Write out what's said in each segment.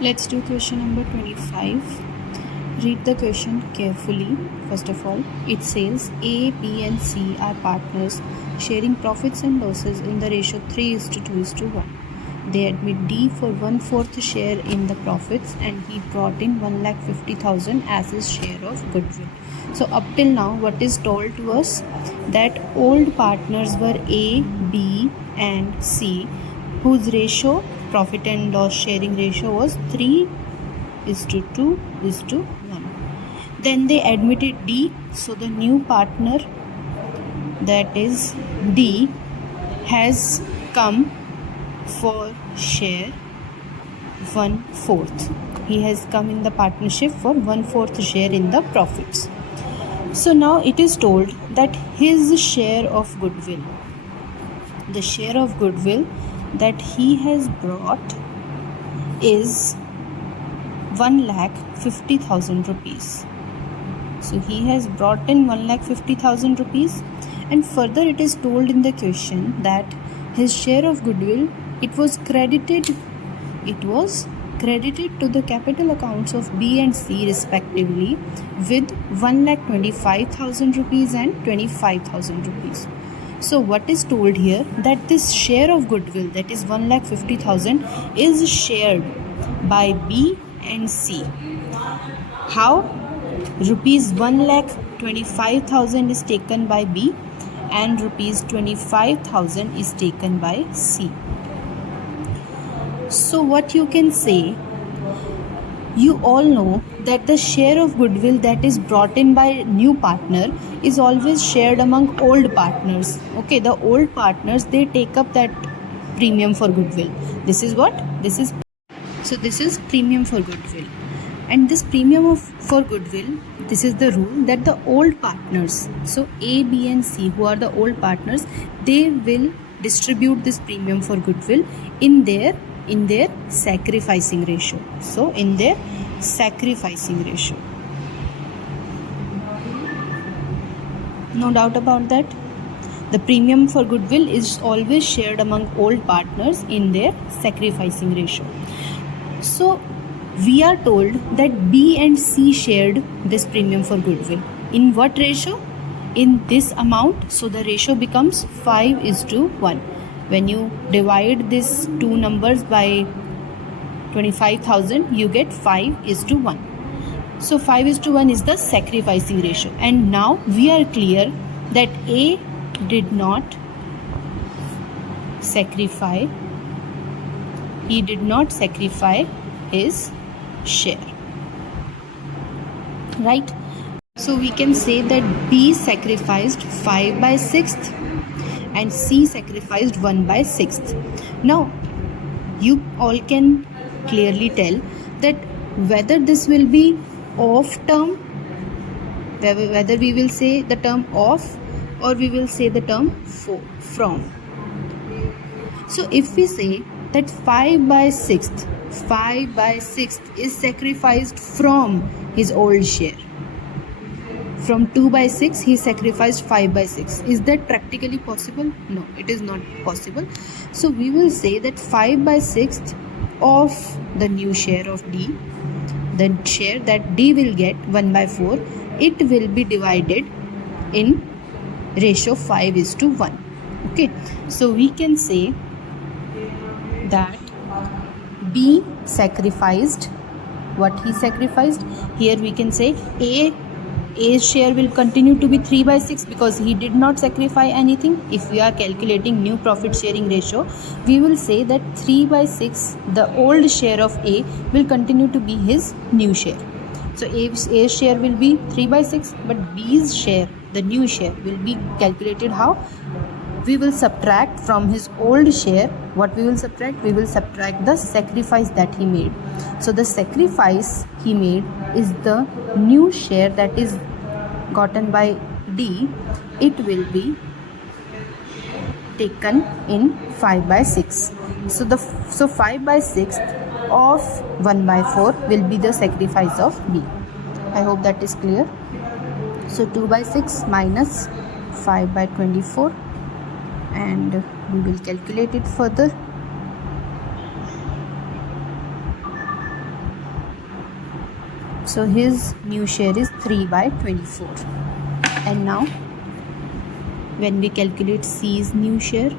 Let's do question number 25. Read the question carefully. First of all, it says A, B and C are partners sharing profits and losses in the ratio 3:2:1. They admit D for 1/4 share in the profits and he brought in 1,50,000 as his share of goodwill. So up till now what is told to us that old partners were A, B and C, whose ratio, profit and loss sharing ratio, was 3:2:1. Then they admitted D, so the new partner, that is D, has come for share 1/4. He has come in the partnership for 1/4 share in the profits. So now it is told that his share of goodwill, the share of goodwill that he has brought, is 1,50,000 rupees. So he has brought in 1,50,000 rupees, and further it is told in the question that his share of goodwill, it was credited to the capital accounts of B and C respectively with 1,25,000 rupees and 25,000 rupees. So what is told here, that this share of goodwill, that is 1,50,000, is shared by B and C. How? Rupees 1,25,000 is taken by B and rupees 25,000 is taken by C. So what you can say, you all know that the share of goodwill that is brought in by new partner is always shared among old partners. Okay, the old partners, they take up that premium for goodwill. This is premium for goodwill. And this premium for goodwill, this is the rule that the old partners, so A, B and C, who are the old partners, they will distribute this premium for goodwill in their sacrificing ratio. So in their sacrificing ratio. No doubt about that. The premium for goodwill is always shared among old partners in their sacrificing ratio. So we are told that B and C shared this premium for goodwill. In what ratio? In this amount. So the ratio becomes 5:1. When you divide these two numbers by 25,000, you get 5:1. So 5:1 is the sacrificing ratio. And now we are clear that A did not sacrifice. He did not sacrifice his share. Right? So we can say that B sacrificed 5/6 and C sacrificed 1/6. Now you all can clearly tell that whether this will be off term, whether we will say the term off or we will say the term from. So if we say that 5/6 is sacrificed from his old share, from 2/6 he sacrificed 5/6. Is that practically possible? No, it is not possible. So we will say that 5/6 of the new share of D, the share that D will get 1/4, it will be divided in ratio 5:1. Okay, so we can say that B sacrificed what he sacrificed. Here we can say A's share will continue to be 3/6 because he did not sacrifice anything. If we are calculating new profit sharing ratio, we will say that 3/6, the old share of A, will continue to be his new share. So A's share will be 3/6, but B's share, the new share, will be calculated how? We will subtract from his old share. What we will subtract? We will subtract the sacrifice that he made. So the sacrifice he made is the new share that is gotten by D. It will be taken in 5/6. So 5/6 of 1/4 will be the sacrifice of B. I hope that is clear. So 2/6 minus 5/24, and we will calculate it further. So his new share is 3 by 24. And now when we calculate C's new share,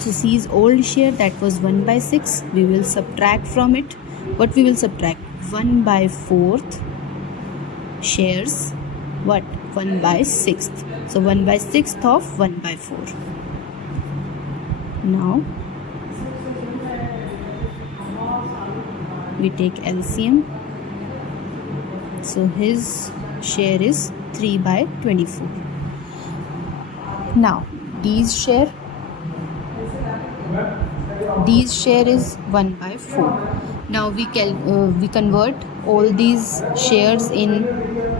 so C's old share, that was 1 by 6. We will subtract from it. What we will subtract? 1 by 4th shares. What? 1 by 6th. So 1 by 6th of 1 by 4. Now we take LCM. So his share is 3 by 24. Now D's share is 1 by 4. Now we convert all these shares in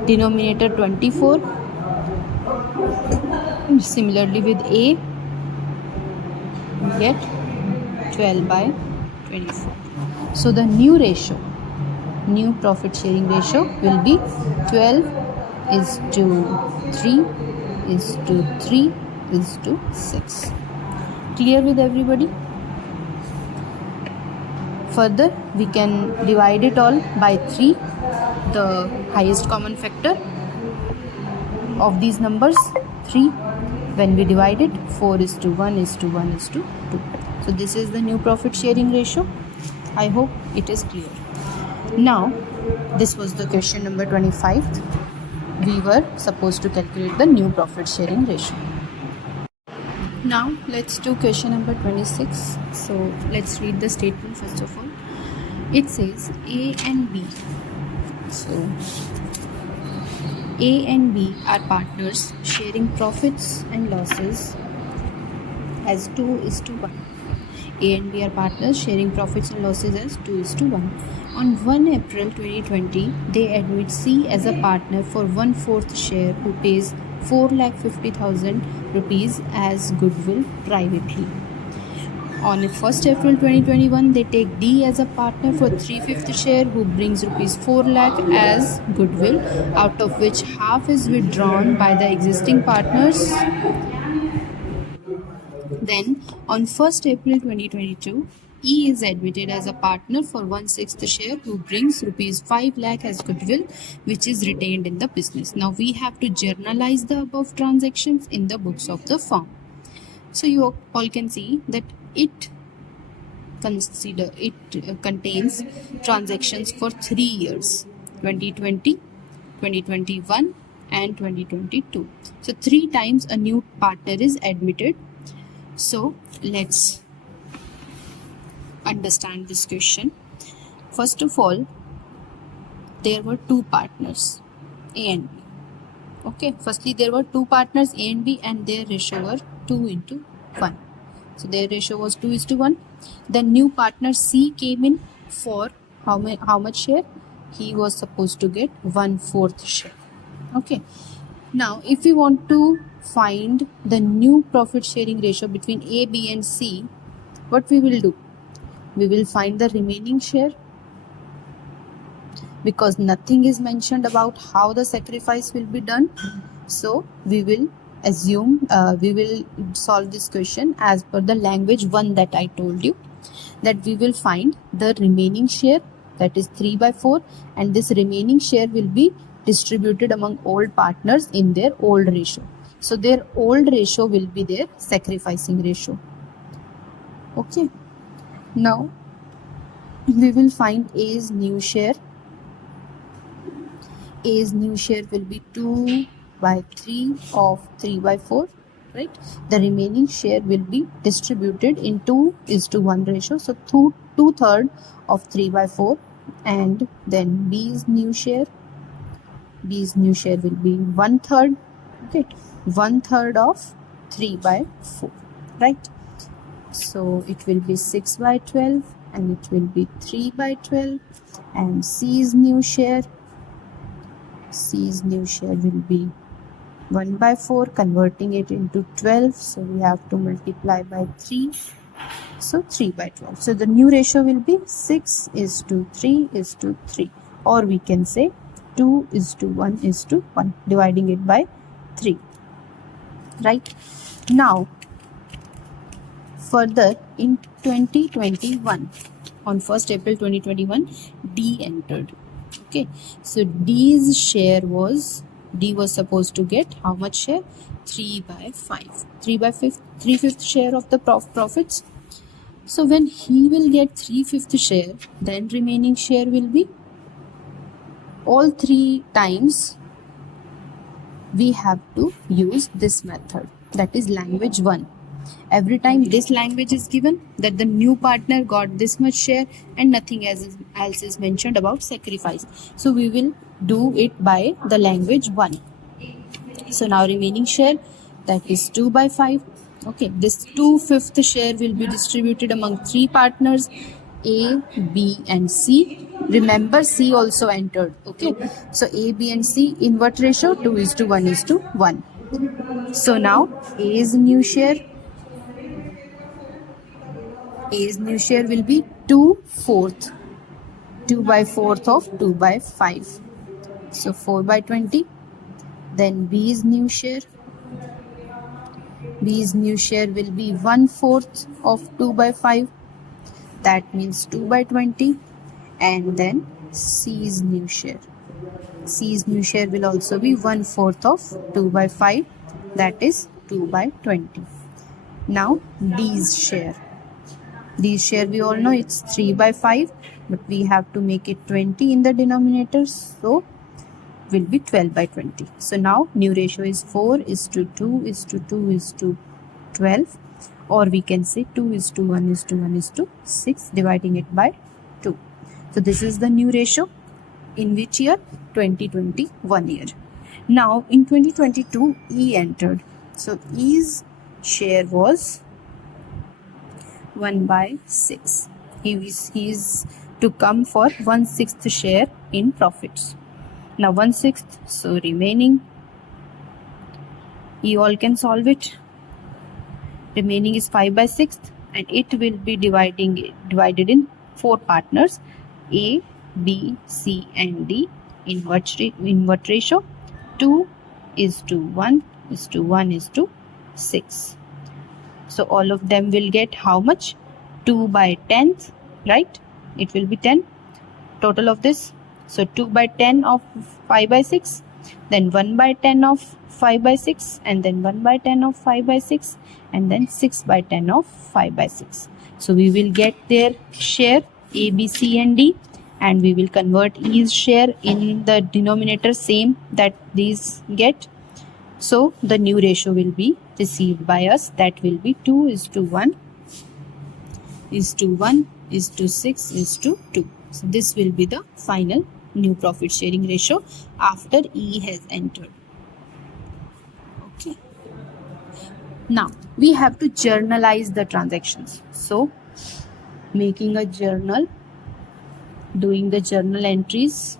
denominator 24. Similarly with A, we get 12 by 24. So the new profit sharing ratio will be 12 is to 3 is to 3 is to 6. Clear with everybody? Further, we can divide it all by 3, the highest common factor of these numbers, 3. When we divide it, 4 is to 1 is to 1 is to 2. So this is the new profit sharing ratio. I hope it is clear. Now, this was the question number 25. We were supposed to calculate the new profit sharing ratio. Now let's do question number 26. So let's read the statement first of all. It says A and B. So A and B are partners sharing profits and losses as 2 is to 1. A and B are partners sharing profits and losses as 2 is to 1. On 1 April 2020, they admit C as a partner for 1/4 share who pays 4,50,000 rupees as goodwill privately. On 1st April 2021, they take D as a partner for 3/5 share who brings rupees 4 lakh as goodwill, out of which half is withdrawn by the existing partners. Then on 1st April 2022, E is admitted as a partner for 1/6 share who brings rupees 5 lakh as goodwill, which is retained in the business. Now we have to journalize the above transactions in the books of the firm. So you all can see that it contains transactions for 3 years, 2020, 2021 and 2022. So 3 times a new partner is admitted. So let's understand this question. First of all, there were 2 partners, A and B. Okay, firstly there were 2 partners, A and B, and their ratio were 2 into 1. So their ratio was 2 is to 1. Then new partner C came in for how much share? He was supposed to get 1/4 share. Okay. Now if we want to find the new profit sharing ratio between A, B and C, what we will do? We will find the remaining share, because nothing is mentioned about how the sacrifice will be done. So we will assume we will solve this question as per the language 1 that I told you, that we will find the remaining share, that is 3 by 4, and this remaining share will be distributed among old partners in their old ratio. So their old ratio will be their sacrificing ratio. Okay. Now we will find A's new share. A's new share will be 2 by 3 of 3 by 4, right? The remaining share will be distributed in 2 is to 1 ratio. So 2/3 of 3 by 4, and then B's new share. B's new share will be 1/3, okay? 1/3 of 3 by 4, right? So it will be 6 by 12, and it will be 3 by 12, and C's new share will be 1 by 4, converting it into 12. So we have to multiply by 3. So 3 by 12. So the new ratio will be 6 is to 3 is to 3. Or we can say 2 is to 1 is to 1, dividing it by 3. Right? Now, further in 2021, on 1st April 2021, D entered. Okay, so D's share was, D was supposed to get how much share? 3 by 5. 3/5 share of the profits. So when he will get 3/5 share, then remaining share will be all 3 times we have to use this method, that is language 1. Every time this language is given, that the new partner got this much share and nothing else is mentioned about sacrifice. So we will do it by the language 1. So now remaining share, that is 2 by 5. Okay, this 2/5 share will be distributed among 3 partners, A, B and C. Remember C also entered. Okay, so A, B and C in what ratio? 2:1:1. So now A's new share will be 2/4. 2 by 4th of 2 by 5. So 4 by 20. Then B's new share will be 1/4 of 2 by 5. That means 2 by 20. And then C's new share will also be 1/4 of 2 by 5. That is 2 by 20. Now D's share we all know it's 3 by 5, but we have to make it 20 in the denominator, so will be 12 by 20. So now new ratio is 4:2:2:12, or we can say 2:1:1:6, dividing it by 2. So this is the new ratio in which year? 2021 year. Now in 2022 E entered. So E's share was 1 by 6. He is to come for 1/6 share in profits. Now 1/6, so remaining, you all can solve it. Remaining is 5 by 6, and it will be divided in 4 partners, A, B, C and D. In what ratio? 2:1:1:6. So all of them will get how much? 2 by 10, right? It will be 10 total of this. So 2 by 10 of 5 by 6, then 1 by 10 of 5 by 6, and then 1 by 10 of 5 by 6, and then 6 by 10 of 5 by 6. So we will get their share A, B, C and D, and we will convert E's share in the denominator same that these get. So the new ratio will be received by us, that will be 2:1:1:6:2. So this will be the final new profit sharing ratio after E has entered. Okay. Now we have to journalize the transactions. So making a journal, doing the journal entries,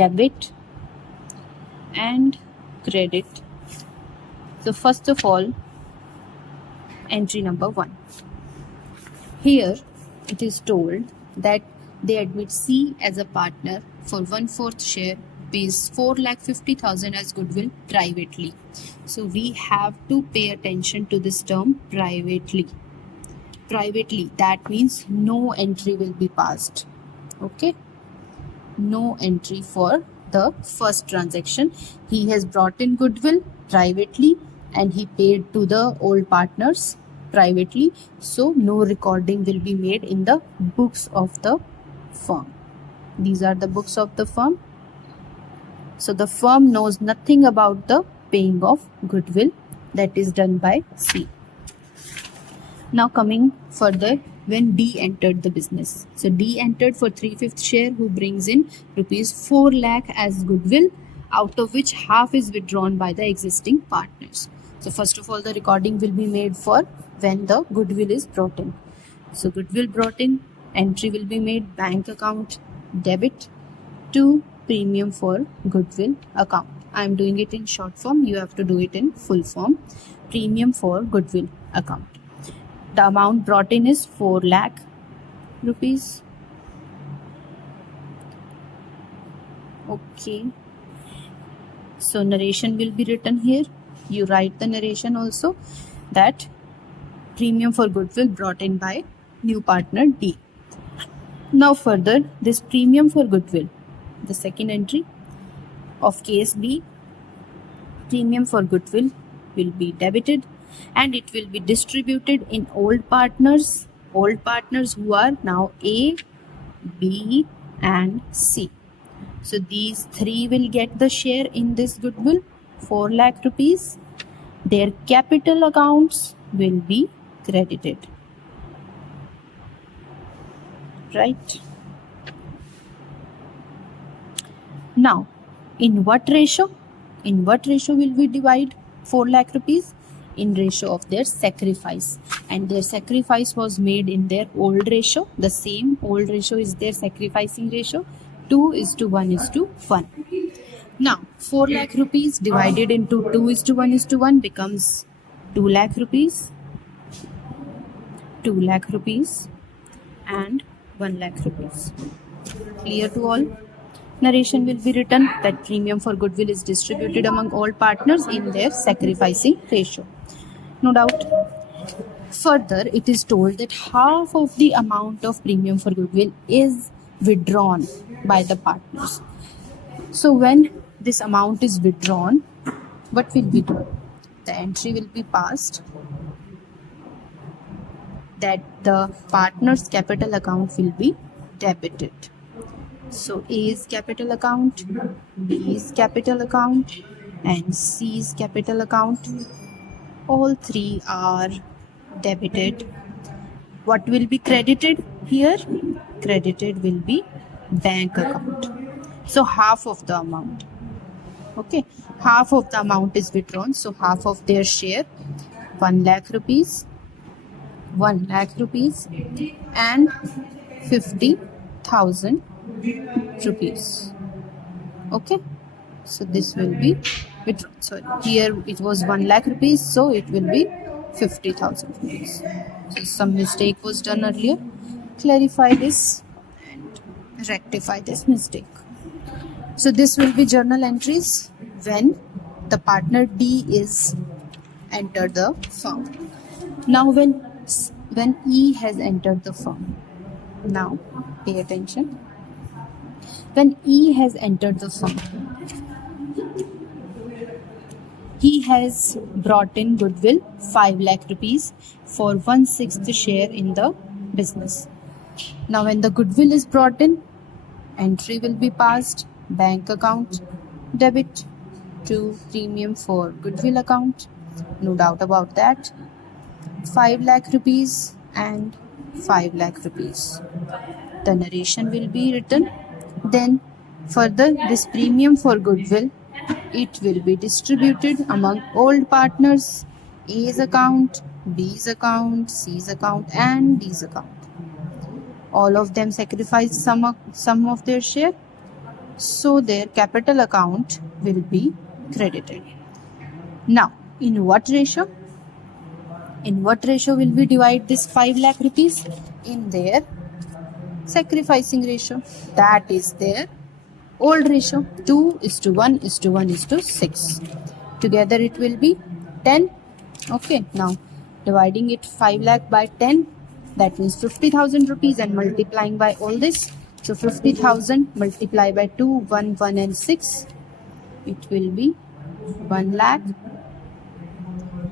debit and credit. So first of all, entry number 1. Here it is told that they admit C as a partner for 1/4 share, pays 4,50,000 as goodwill privately. So we have to pay attention to this term privately. Privately, that means no entry will be passed. Okay, no entry for the first transaction. He has brought in goodwill privately and he paid to the old partners privately, so no recording will be made in the books of the firm. These are the books of the firm. So the firm knows nothing about the paying of goodwill that is done by C. Now coming further, when D entered the business. So D entered for 3/5 share, who brings in rupees 4 lakh as goodwill, out of which half is withdrawn by the existing partners. So first of all, the recording will be made for when the goodwill is brought in. So goodwill brought in, entry will be made, bank account debit to premium for goodwill account. I am doing it in short form, you have to do it in full form. Premium for goodwill account. The amount brought in is 4 lakh rupees. Okay. So narration will be written here. You write the narration also, that premium for goodwill brought in by new partner D. Now further, this premium for goodwill, the second entry of case B, premium for goodwill will be debited and it will be distributed in old partners who are now A, B and C. So these three will get the share in this goodwill, 4 lakh rupees. Their capital accounts will be credited. Right? Now, in what ratio? In what ratio will we divide 4 lakh rupees? In ratio of their sacrifice. And their sacrifice was made in their old ratio. The same old ratio is their sacrificing ratio. 2:1:1. Now, 4 lakh rupees divided into 2:1:1 becomes 2 lakh rupees, 2 lakh rupees and 1 lakh rupees. Clear to all? Narration will be written that premium for goodwill is distributed among all partners in their sacrificing ratio. No doubt. Further, it is told that half of the amount of premium for goodwill is withdrawn by the partners. So when this amount is withdrawn, what will be done? The entry will be passed that the partner's capital account will be debited. So A's capital account, B's capital account and C's capital account, all three are debited. What will be credited here? Credited will be bank account. So half of the amount. Okay, half of the amount is withdrawn. So half of their share, 1 lakh rupees, 1 lakh rupees and 50,000 rupees. Okay, so this will be withdrawn. So here it was 1 lakh rupees, so it will be 50,000 rupees. So some mistake was done earlier. Clarify this and rectify this mistake. So this will be journal entries when the partner D is entered the firm. Now when E has entered the firm. Now pay attention. When E has entered the firm, he has brought in goodwill 5 lakh rupees for 1/6 share in the business. Now when the goodwill is brought in, entry will be passed, bank account debit to premium for goodwill account. No doubt about that. 5 lakh rupees and 5 lakh rupees. The narration will be written. Then further this premium for goodwill, it will be distributed among old partners, A's account, B's account, C's account and D's account. All of them sacrifice some of their share, so their capital account will be credited. Now, in what ratio? In what ratio will we divide this 5 lakh rupees? In their sacrificing ratio. That is their old ratio. 2:1:1:6. Together it will be 10. Okay, now dividing it 5 lakh by 10, that means 50,000 rupees, and multiplying by all this. So 50,000 multiplied by 2, 1, 1 and 6. It will be 1 lakh,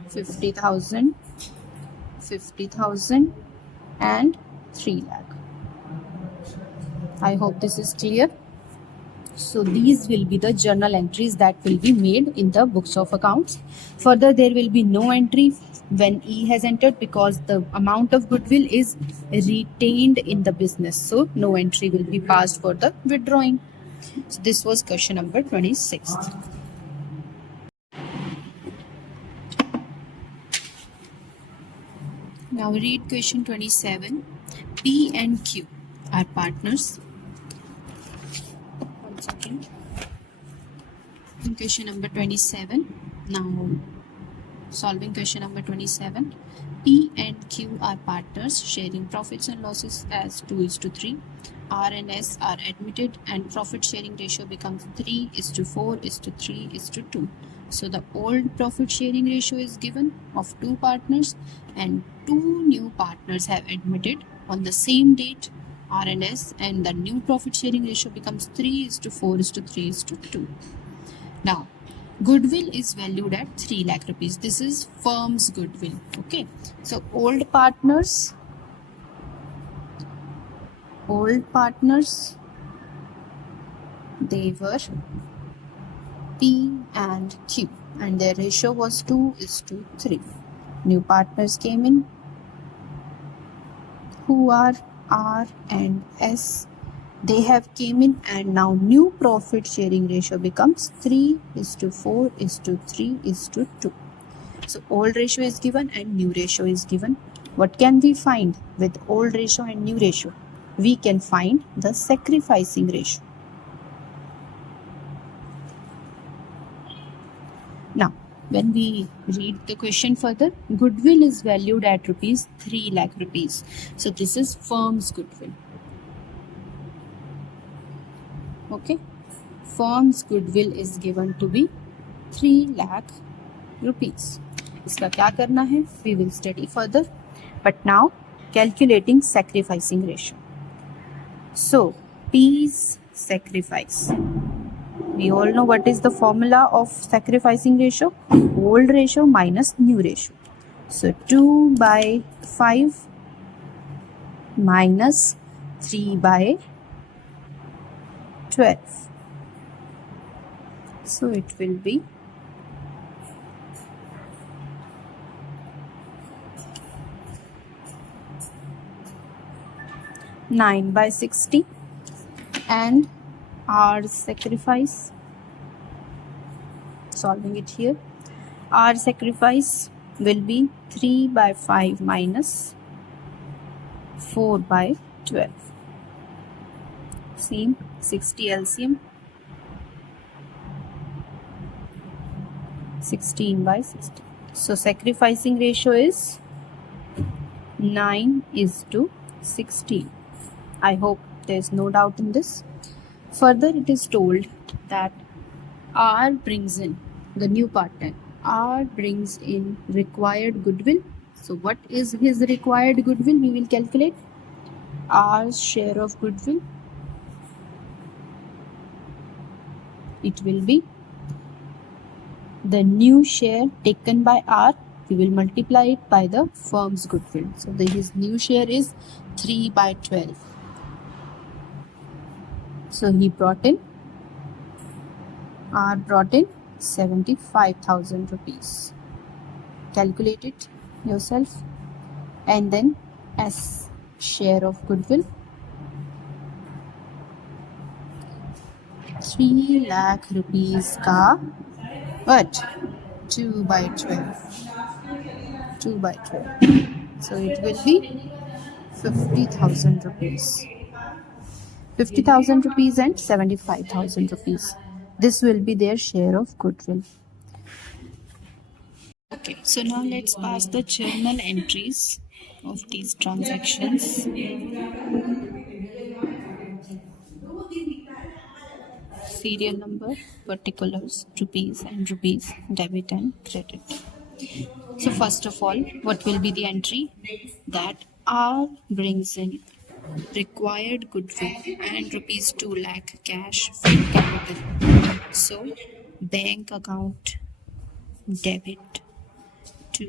50,000, 50,000 and 3 lakh. I hope this is clear. So these will be the journal entries that will be made in the books of accounts. Further, there will be no entry when E has entered because the amount of goodwill is retained in the business. So no entry will be passed for the withdrawing. So this was question number 26. Now read question 27. P and Q are partners. One second. In question number 27. Now solving question number 27. P and Q are partners sharing profits and losses as 2:3. R and S are admitted and profit sharing ratio becomes 3:4:3:2. So the old profit sharing ratio is given of 2 partners and 2 new partners have admitted on the same date, R&S, and the new profit sharing ratio becomes 3:4:3:2. Now, goodwill is valued at 3 lakh rupees. This is firm's goodwill. Okay. So old partners, they were P and Q, and their ratio was 2:3. New partners came in, who are R and S. They have came in, and now new profit sharing ratio becomes 3:4:3:2. So old ratio is given and new ratio is given. What can we find with old ratio and new ratio? We can find the sacrificing ratio. Now, when we read the question further, goodwill is valued at 3 lakh rupees. So this is firm's goodwill. Okay, firm's goodwill is given to be 3 lakh rupees. इसका क्या करना है? We will study further. But now, calculating sacrificing ratio. So, P's sacrifice. We all know what is the formula of sacrificing ratio? Old ratio minus new ratio. So 2/5 minus 3/12. So it will be 9/60, and our sacrifice, solving it here, our sacrifice will be 3/5 minus 4/12. Same 60 LCM, 16/60. So sacrificing ratio is 9:16. I hope there is no doubt in this. Further, it is told that R brings in, the new partner, R brings in required goodwill. So what is his required goodwill? We will calculate R's share of goodwill. It will be the new share taken by R. We will multiply it by the firm's goodwill. So his new share is 3/12. So he brought in, R brought in 75,000 rupees. Calculate it yourself. And then S share of goodwill, 3 lakh rupees ka what? 2/12. 2/12. So it will be 50,000 rupees. 50,000 rupees and 75,000 rupees. This will be their share of goodwill. Okay, so now let's pass the journal entries of these transactions. Serial number, particulars, rupees and rupees, debit and credit. So first of all, what will be the entry? That R brings in required goodwill and rupees 2 lakh cash from capital. So bank account debit to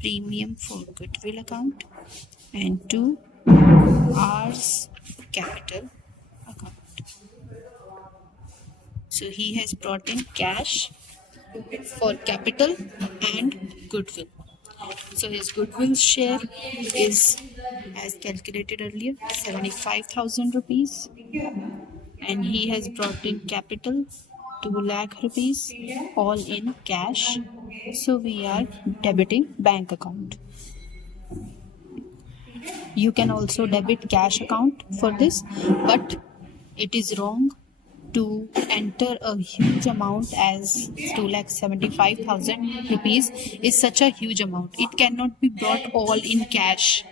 premium for goodwill account and to R's capital account. So he has brought in cash for capital and goodwill. So his goodwill share is, as calculated earlier, 75,000 rupees, and he has brought in capital 2 lakh rupees, all in cash. So we are debiting bank account. You can also debit cash account for this, but it is wrong to enter a huge amount as 2,75,000 rupees is such a huge amount. It cannot be brought all in cash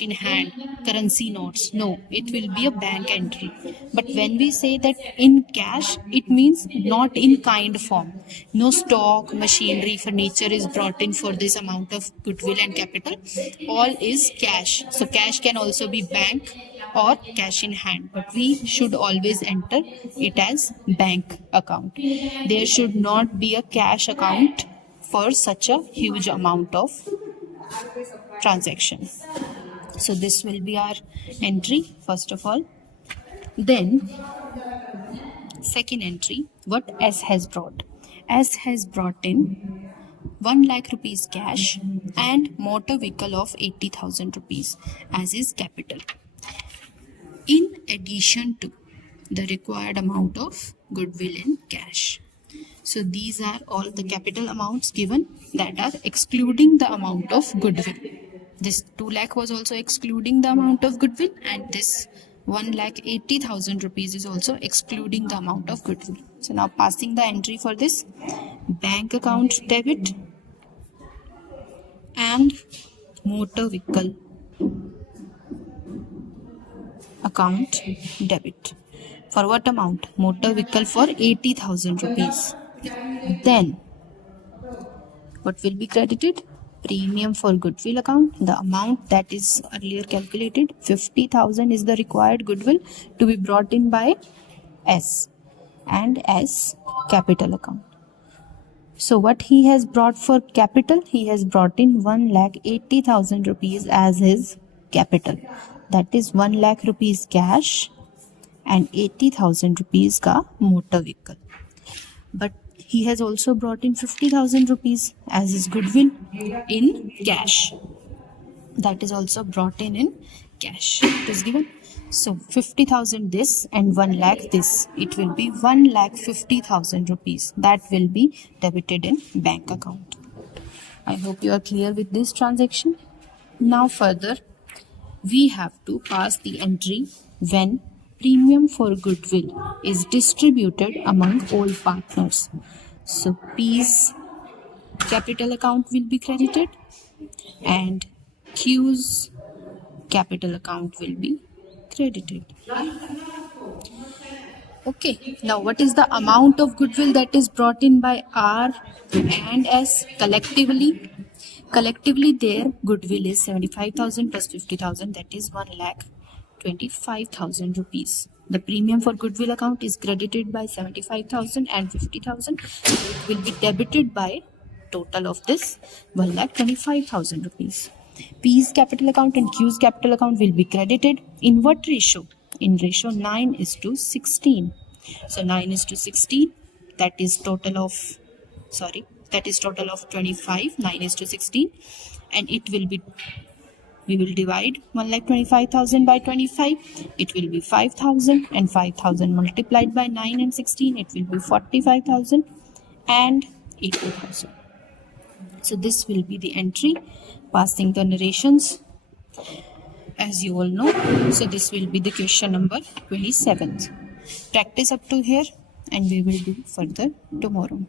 in hand. currency notes. No, it will be a bank entry. But when we say that in cash, it means not in kind form. No stock, machinery, furniture is brought in for this amount of goodwill and capital. All is cash. So cash can also be bank or cash in hand, but we should always enter it as bank account. There should not be a cash account for such a huge amount of transaction. So this will be our entry first of all. Then second entry, what S has brought. S has brought in 1 lakh rupees cash and motor vehicle of 80,000 rupees as his capital, in addition to the required amount of goodwill in cash. So these are all the capital amounts given that are excluding the amount of goodwill. This 2 lakh was also excluding the amount of goodwill, and this 1,80,000 rupees is also excluding the amount of goodwill. So now passing the entry for this, bank account debit and motor vehicle account debit. For what amount? Motor vehicle for 80,000 rupees. Then what will be credited? Premium for goodwill account, the amount that is earlier calculated. 50,000 is the required goodwill to be brought in by S, and S capital account. So what he has brought for capital? He has brought in 1,80,000 rupees as his capital. That is 1 lakh rupees cash and 80,000 rupees ka motor vehicle. But he has also brought in 50,000 rupees as his goodwill in cash. That is also brought in cash. It is given. So 50,000 this and 1 lakh this. It will be 1,50,000 rupees. That will be debited in bank account. I hope you are clear with this transaction. Now further, we have to pass the entry when premium for goodwill is distributed among all partners. So P's capital account will be credited and Q's capital account will be credited. Okay, now what is the amount of goodwill that is brought in by R and S collectively? Collectively their goodwill is 75,000 plus 50,000, that is 1,25,000 rupees. The premium for goodwill account is credited by 75,000 and 50,000. So it will be debited by total of this 1,25,000 rupees. P's capital account and Q's capital account will be credited in what ratio? In ratio 9:16. So 9:16, that is total of 25. 9:16, and it will be, we will divide 1,25,000 by 25. It will be 5,000, and 5,000 multiplied by 9 and 16, it will be 45,000 and 80,000. So this will be the entry, passing the narrations as you all know. So this will be the question number 27th. Practice up to here and we will do further tomorrow.